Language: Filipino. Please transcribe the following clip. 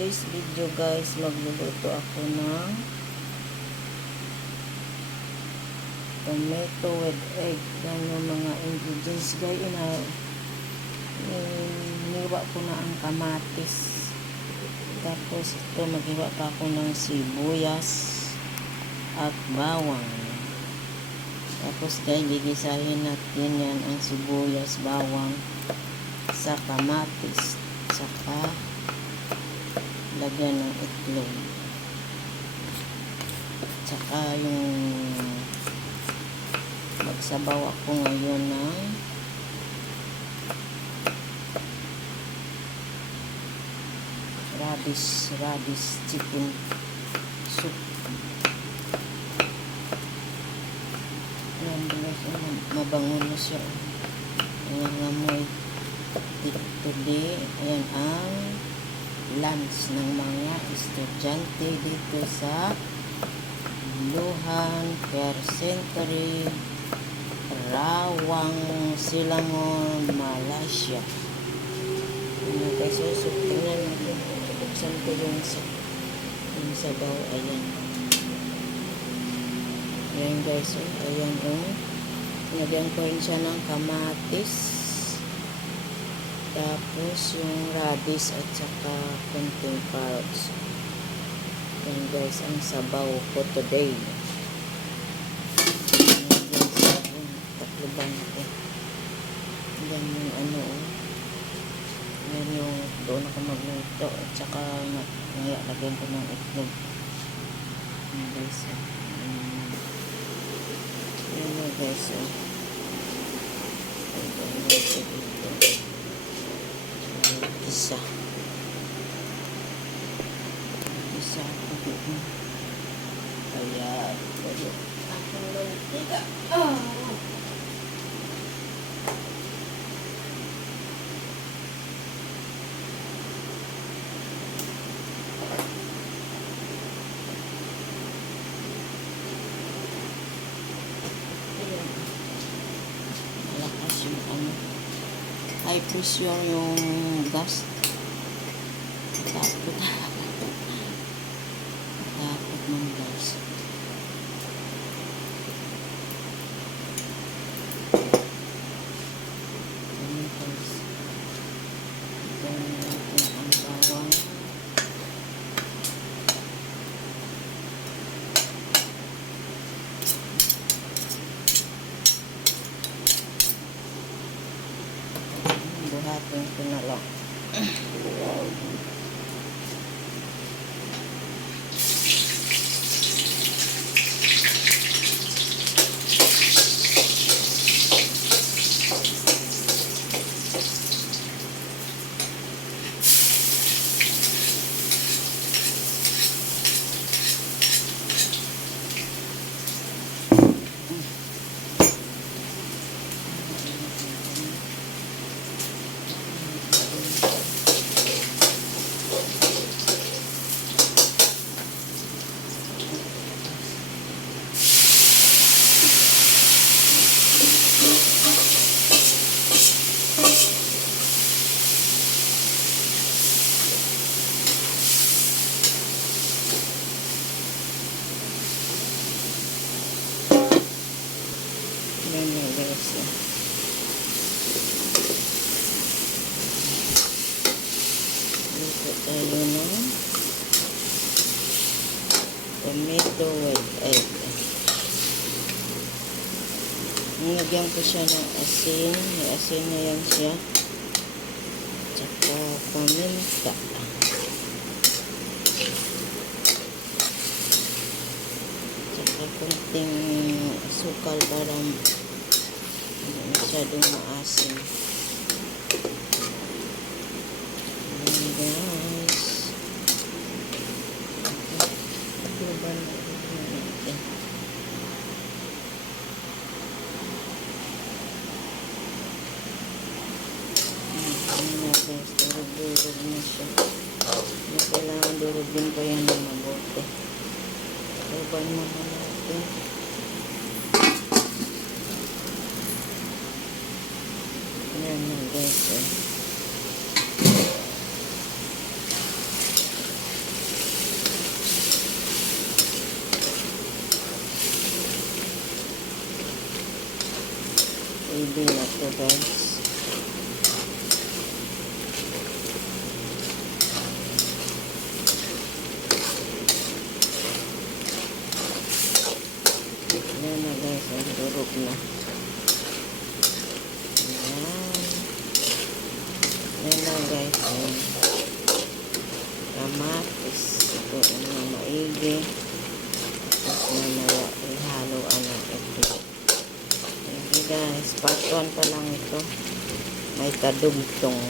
today's video guys, magluluto ako ng tomato with egg. Yan yung mga ingredients guys. Iniwa ko na ang kamatis. Tapos ito, maghiwa pa ako ng sibuyas at bawang. Tapos guys, gigisahin natin yan ang sibuyas, bawang sa kamatis. Saka lagyan ng itlog. Saka yung magsabaw ako ngayon ng radish chicken soup. Ayan, mabango na siya. Ayan, ngamoy. Today, ayan ang lunch ng mga estudyante dito sa Luhan Care Century, Rawang, Silangon, Malaysia. Ano guys, so tingnan natin. Buksan ko yung sabaw. Ayan. Ayan guys, ayan Nagyan ko rin siya ng kamatis. Tapos yung radish at saka kunting carrots. Ayan guys, ang sabaw ko today. Taklubang ko. Ayan yung ayan yung doon ako magluto. At saka lagyan ko ng itlog. Ayan guys. Ayan guys. Isa kaya akong lantika. Malakas yung high pressure yung gas. Takot ng gas. Ayan guys. Ayan natin ang bawang. Buhatin ko na lang. Ayan guys. Luto tayo ng tomato with egg. Nilagyan ko siya ng asin. May asin na yan siya. Tsaka paminta. Tsaka kunting asukal para hindi masyadong maasim. Ayan guys. Takluban natin. Ayan na guys. Durog na siya. Kailangan durugin pa yan ng mabuti. Takluban naman natin. Ayan na guys. Maibig na to guys. Yan na guys, ang durog na. Yan. Yan na guys, yan. Kamatis. Ito ang maigi. Tapos mamaya ihaloan ng ito. Okay guys, part 1 pa lang ito. May kadugtong.